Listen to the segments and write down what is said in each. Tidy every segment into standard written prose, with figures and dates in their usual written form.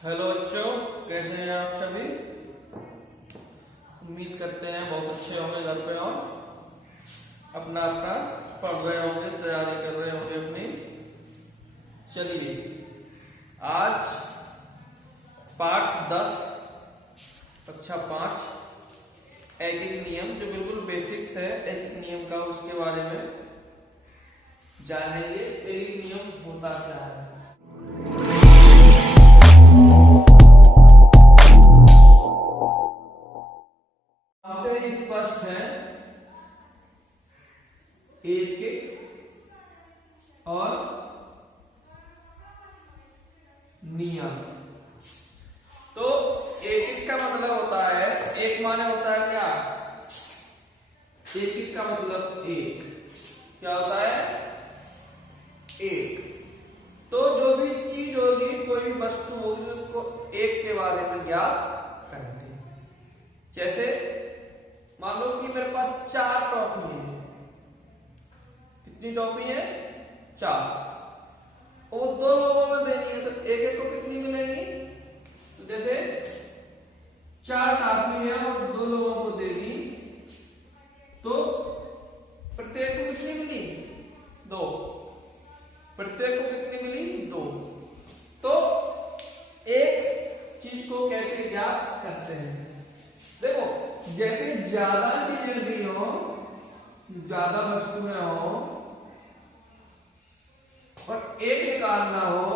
Hello बच्चों, कैसे हैं आप सभी। उम्मीद करते हैं बहुत अच्छे होंगे घर पे और अपना अपना पढ़ रहे होंगे, तैयारी कर रहे होंगे अपनी। चलिए आज पाठ 10 कक्षा 5 एक एक नियम जो बिल्कुल बेसिक्स है एक एक नियम का, उसके बारे में जानेंगे। एक नियम होता क्या है। आपसे स्पष्ट है एक एक और नियम। तो एक एक का मतलब होता है, एक माने होता है क्या, एक एक का मतलब एक क्या होता है, एक। तो जो भी चीज होगी, कोई भी वस्तु होगी, उसको एक के बारे में ज्ञात करेंगे। जैसे मान लो कि मेरे पास 4 टॉफी है। कितनी टॉफी है? 4। वो 2 लोगों में देनी है, तो एक एक को कितनी मिलेगी? तो जैसे 4 टॉफी है और 2 लोगों को दे दी, तो प्रत्येक को कितनी मिली? 2। प्रत्येक को कितनी मिली? 2। तो एक चीज को कैसे ज्ञात करते हैं? देखो, जैसे ज्यादा चीजें दी हो, ज्यादा वस्तुएं हो और एक निकालना हो,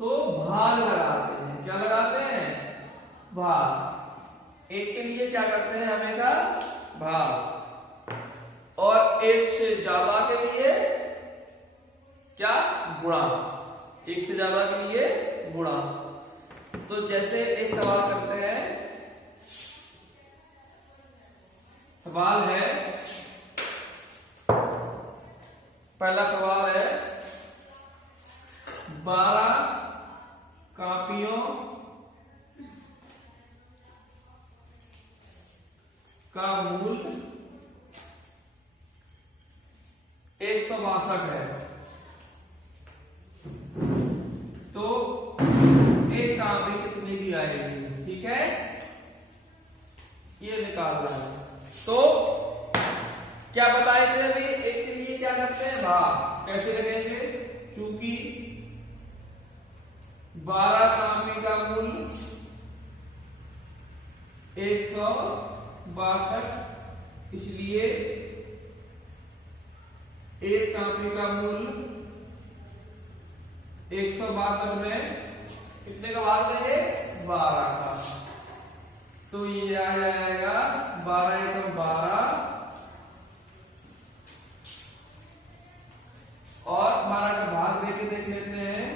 तो भाग लगाते हैं। क्या लगाते हैं? भाग। एक के लिए क्या करते हैं हमेशा? भाग। और एक से ज्यादा के लिए क्या? गुणा। एक से ज्यादा के लिए गुणा। तो जैसे एक सवाल करते हैं, सवाल है, पहला सवाल है 12 कापियों का मूल्य 162 है। तो एक कापी कितनी की आएगी? ठीक है, ये निकालना है। तो क्या बताए थे अभी? एक के लिए क्या करते हैं? भाग। कैसे लगेंगे? क्योंकि 12 कापी का मूल्य 162, इसलिए एक कापी का मूल्य 162 में कितने का भाग देंगे? 12 का। तो ये आ जाएगा 12 एकम 12 और 12 का भाग देके देख लेते हैं।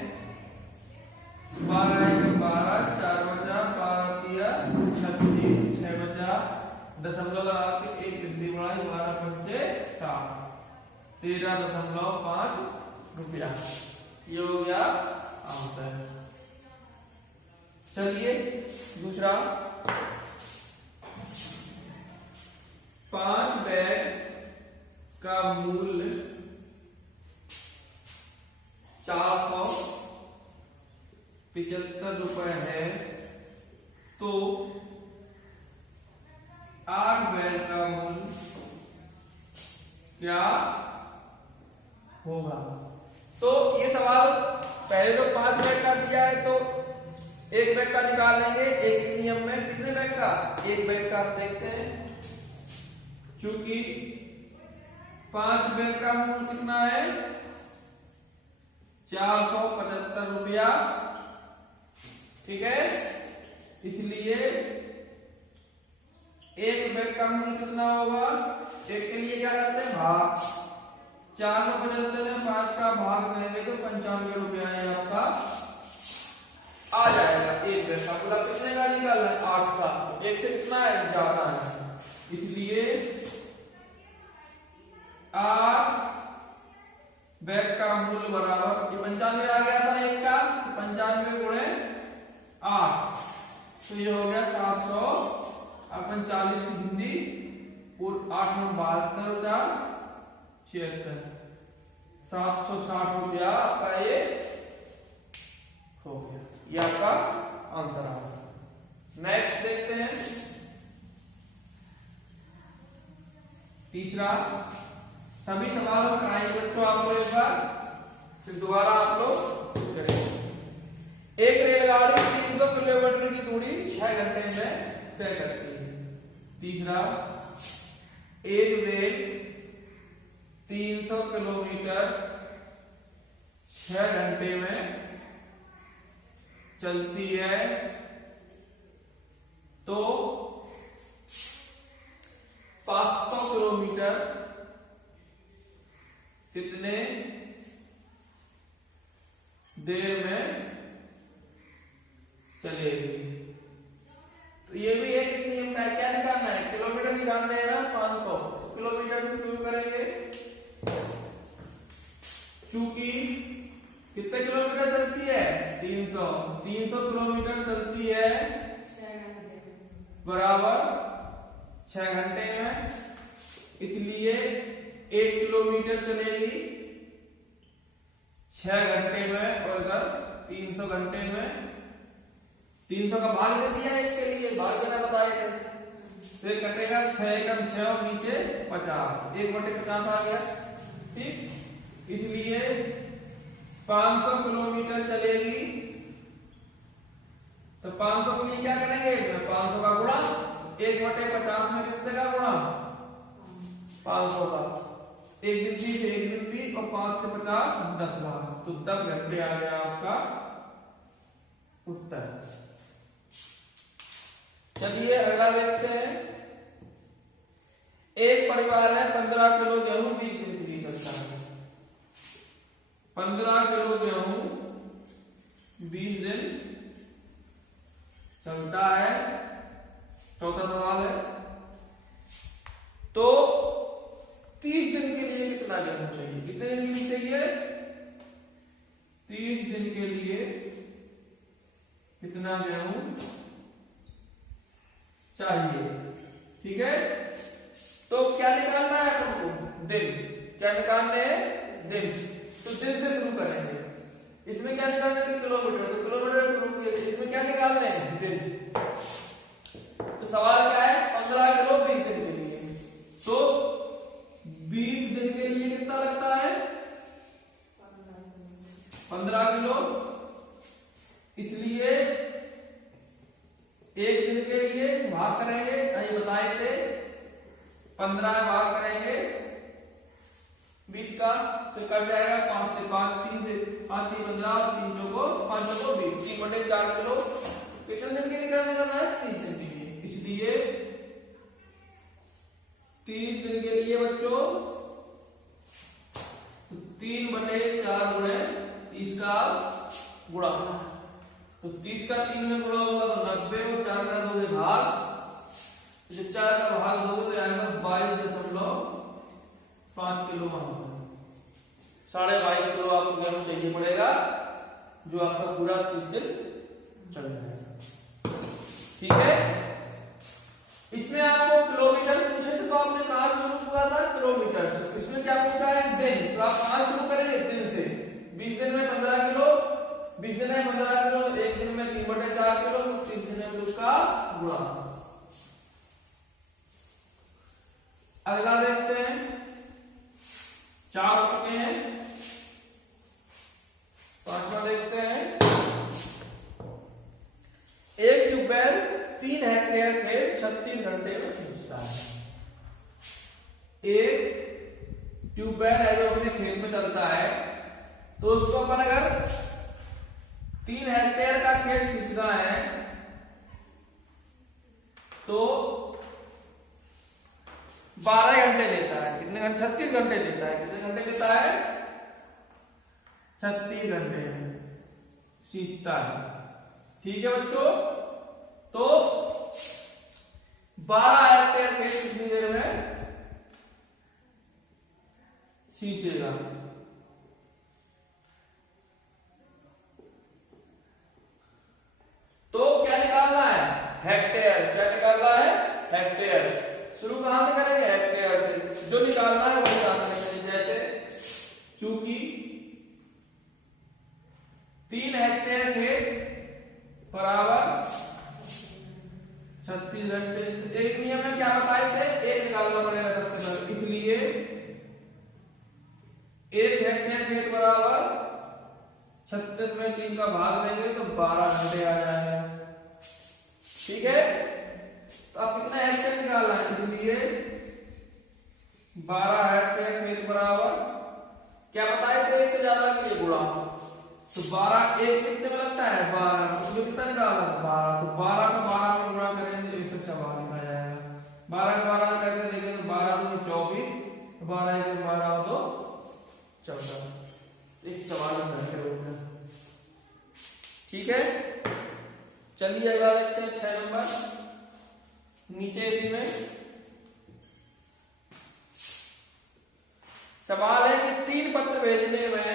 12 एकम 12, 4 बचा, 12 दिया 36, 6 बचा, दशमलव लगा के एक बिंदी बढ़ाई, 12 पंचे 7, 13.5 रुपया। ये हो गया आंसर। चलिए दूसरा, 5 बैग का मूल्य 475 रुपए है, तो 8 बैग का मूल्य क्या होगा? तो ये सवाल पहले तो 5 बैग का दिया है, तो एक बैग का निकाल लेंगे। एक ही नियम में कितने बैग का? एक बैग का। देखते हैं, क्योंकि 5 बैग का मूल्य कितना है? 475 रुपया। ठीक है, इसलिए एक बैग का मूल्य कितना होगा? एक के लिए क्या करते हैं? भाग। 4 में 75 में 5 का भाग देंगे तो 95 रुपया है आपका आ जाएगा। एक बैग का पूरा कितने का निकालना है? 8 का। एक से कितना है? ज्यादा है, इसलिए 8 बैग का मूल्य बराबर, ये 95 आ गया था एक का, 95 गुणे 8, तो ये हो गया 745 हिंदी और 8 में 72 4 76, 760 आपका ये हो गया। ये आपका आंसर आ गया। नेक्स्ट देखते हैं तीसरा। सभी सवालों का आएंगे बच्चों आपको एक बार, फिर दोबारा आप लोग करेंगे। एक रेलगाड़ी 300 किलोमीटर की दूरी 6 घंटे में तय करती है। तीसरा, एक रेल 300 किलोमीटर 6 घंटे में चलती है, तो 500 किलोमीटर कितने देर में चलेगी। तो ये भी एक नियम का क्या निकालना है, किलोमीटर निकालना है ना 500, तो किलोमीटर से शुरू करेंगे, क्योंकि कितने किलोमीटर चलती है 300 किलोमीटर चलती है बराबर 6 घंटे में, इसलिए 1 किलोमीटर चलेगी 6 घंटे में, और इधर 300 घंटे में 300 का भाग दे दिया इसके लिए, भाग देना बताए थे, तो ये कटेगा 6 एकम 6 और नीचे 50, 1/50 आ गया। ठीक, इसलिए 500 किलोमीटर चलेगी, तो 500 के लिए क्या करेंगे, 500 का गुणा 1/50 में कितने का गुणा 500 का, एक गिनती से एक गिनती और 5 से 50 10 लाख, तो 10 घंटे आ गया आपका उत्तर। चलिए अगला देखते हैं। एक परिवार है 15 किलो गेहूं 20 दिन के लिए चलता है। 15 किलो गेहूं 20 दिन चलता है। चौथा सवाल है, तो 30 दिन के लिए कितना गेहूं चाहिए, कितने दिन के लिए चाहिए, 30 दिन के लिए कितना गेहूं चाहिए। ठीक है, तो क्या निकालना है तुमको, दिन, क्या निकालने हैं दिन, तो दिन से शुरू करेंगे। इसमें क्या निकालना है किलोमीटर, तो किलोमीटर से शुरू किए, इसमें क्या निकालने हैं दिन। तो सवाल क्या है 15 किलो 20 दिन के लिए, तो 20 दिन के लिए कितना लगता है 15 किलो, इसलिए एक दिन के लिए भाग करेंगे, ये बताए थे 15 भाग करेंगे 20 का, तो कट जाएगा 5 से 5, 3 से 5 3 15 और 3 को 5 को 20, 3/4 किलो। कितने दिन के लिए करना है 30 दिन के लिए, इसलिए 30 दिन के लिए बच्चों 3/4 गुणे 30 का गुणा, तो 30 का 3 में गुणा होगा तो 90, और 4 का 2 से भाग, जब 4 का भाग 2 तो आएगा 22.5 किलो आंसर। 22.5 किलो आपको गेहूं चाहिए पड़ेगा, जो आपका पूरा 30 दिन चल जाएगा। ठीक है, इसमें आपको किलोमीटर पूछे थे, तो आपने कहां शुरू किया था किलोमीटर से, इसमें क्या पूछा है दिन, तो आप कहां शुरू करेंगे दिन से। 20 दिन में 15 किलो, 20 दिन में 15 किलो, एक दिन में 3/4 किलो, 30 दिन में उसका गुणा। अगला देखते हैं, 4 चुके हैं, 5वां देखते हैं। एक ट्यूबवेल 3 हेक्टेयर खेत 36 घंटे में सींचता है। एक ट्यूबवेल है जो अपने खेत में चलता है, तो उसको अपन अगर 3 हेक्टेयर का खेत सींचना है, तो 12 घंटे लेता है, कितने घंटे 36 घंटे लेता है, कितने घंटे लेता है 36 घंटे सींचता है। ठीक है बच्चों, तो 12 हेक्टेयर खेत कितनी देर में सींचेगा। तो क्या निकालना है हेक्टेयर, क्या निकालना है हेक्टेयर। शुरू कहां से करेंगे हेक्टेयर से, जो निकालना है वो निकालना है। जैसे चूंकि 1 हेक्टेयर खेत बराबर 36 में 3 का भाग देंगे तो 12 घंटे आ जाएगा। ठीक है, तो अब कितना हेक्टेयर निकालना है, इसलिए 12 हेक्टेयर खेत बराबर क्या बताए थे, इससे ज्यादा के लिए गुणा, तो 12 एक कितने में लगता है 12, उसमें कितना निकालना 12, तो 12 को 12 में गुणा करेंगे तो 144 आ जाएगा। 12 को 12 में करके देखेंगे तो 12 दूनी 24, 12 1 12 तो 14, 144 घंटे हो गया। ठीक है, चलिए अगला देखते हैं 6 नंबर। नीचे इसी में सवाल है कि 3 पत्र भेजने में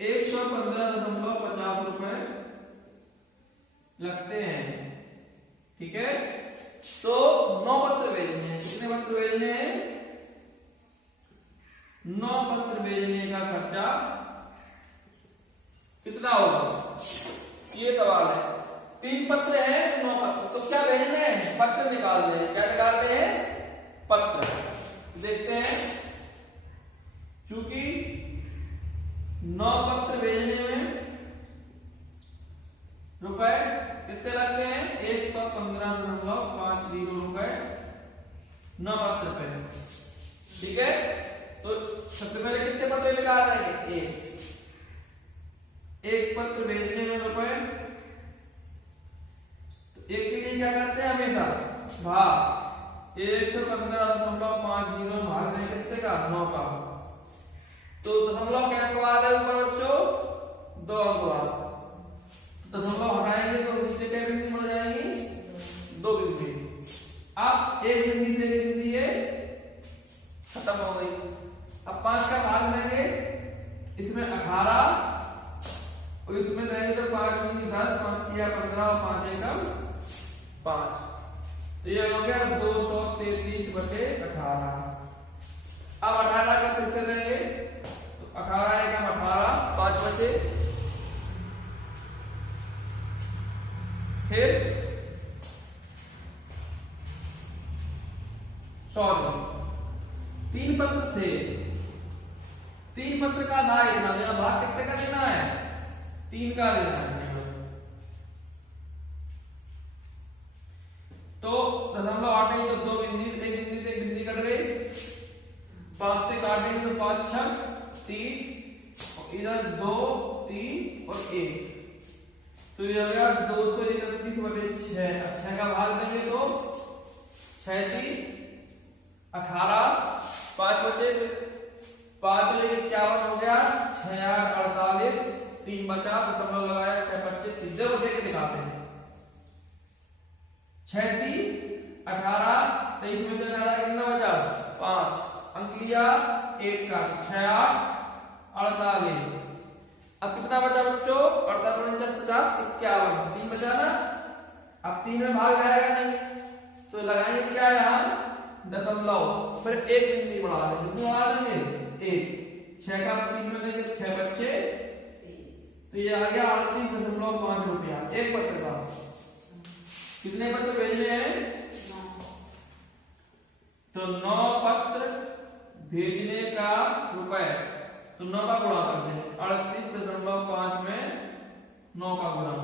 115.50 रुपए लगते हैं। ठीक है, तो 9 पत्र भेजने हैं, कितने पत्र भेजने हैं, 9 पत्र भेजने का खर्चा कितना होगा, ये सवाल है। 3 पत्र है 9 पत्र, तो क्या भेजने हैं, पत्र निकालने हैं। क्या निकालने हैं, पत्र। देखते हैं, चूंकि 9 पत्र भेजने में रुपए कितने लगते हैं, 115.50 रुपए 9 पत्र पे। ठीक है, तो सबसे पहले कितने पत्र निकाल रहे हैं, एक पत्र भेजने में रुपए, तो एक के लिए क्या करते हैं हमेशा भाग 115.50 भाग देंगे कितने का, 9 का, तो दशमलव क्या अंक बाद है ऊपर बच्चों, 2 अंक बाद, तो दशमलव हटाएंगे तो नीचे क्या बिंदी बढ़ जाएंगी, 2 बिंदी। अब एक बिंदी से एक बिंदी है खत्म हो गई। अब 5 का भाग देंगे, इसमें 18 और इसमें देंगे तो 5 दूनी 10, 5 या 15 और 5 एकम 5, तो ये हो गया 233/18। अब 18 का फिर से देंगे, 18 एकम 18, 5 बचे, फिर 100। 3 पत्र थे, 3 पत्र का भाग इतना देना, भाग कितने का देना है, 3 का देना है। तो दशमलव हटेंगे तो 2 बिंदी, एक बिंदी से एक बिंदी कट गई, 5 से काटेंगे तो 5 6 30, इधर 2 3 और 1, तो ये हो गया 231/6। 6 का भाग देंगे तो 6 3 18, 5 बचे, 5 बचे 51 हो गया, 6 8 48, 3 बचा, दशमलव लगाया, 6 25 3 जब देके दिखाते हैं, 6 3 18, 23 में से कितना बचा, 5 अंक लिया, 1 का 6 8 48। अब कितना बचा बच्चों, 48 50 51, 3 बचा ना। अब 3 में भाग जाएगा नहीं, तो लगाएंगे क्या यहाँ दशमलव, फिर एक बिंदी बढ़ा देंगे, कितने बढ़ा देंगे 1, 6 का 30 में देंगे 6 बच्चे, तो ये आ गया 38.5 रुपया एक पत्र का। कितने पत्र भेजने हैं, तो 9 पत्र भेजने का रुपए, तो 9 का गुणा कर देंगे, 38.5 में 9 का गुणा,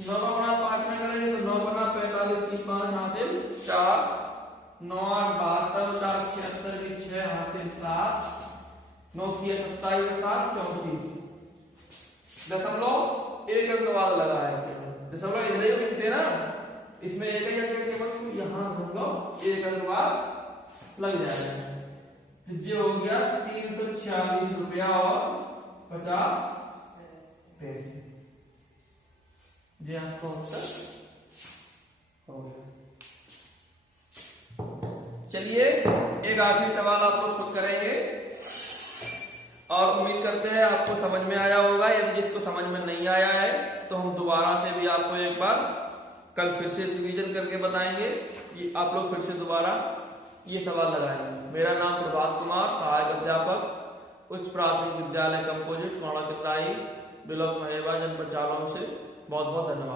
9 का गुणा 5 में करेंगे तो 9 बना 45 की 5 हासिल 4, 9 8 72, 4 76 की 6 हासिल 7, 9 की 27 7 34, दशमलव एक अंक बाद लगा है, दशमलव इधर ही थे ना, इसमें एक ही अंक केवल, तो यहाँ दशमलव एक अंक बाद लग जाएगा, तो ये हो गया 346 रुपया और 50 पैसे। जी आपको उत्तर हो गया। चलिए एक आखिरी सवाल आप लोग खुद करेंगे और उम्मीद करते हैं आपको समझ में आया होगा। यदि जिसको समझ में नहीं आया है तो हम दोबारा से भी आपको एक बार कल फिर से रिवीजन करके बताएंगे कि आप लोग फिर से दोबारा ये सवाल लगाएंगे। मेरा नाम प्रभात कुमार, सहायक अध्यापक, उच्च प्राथमिक विद्यालय कंपोजिट, कोड़ा किताई, ब्लॉक महेवा, जनपद जालौन से। बहुत बहुत धन्यवाद।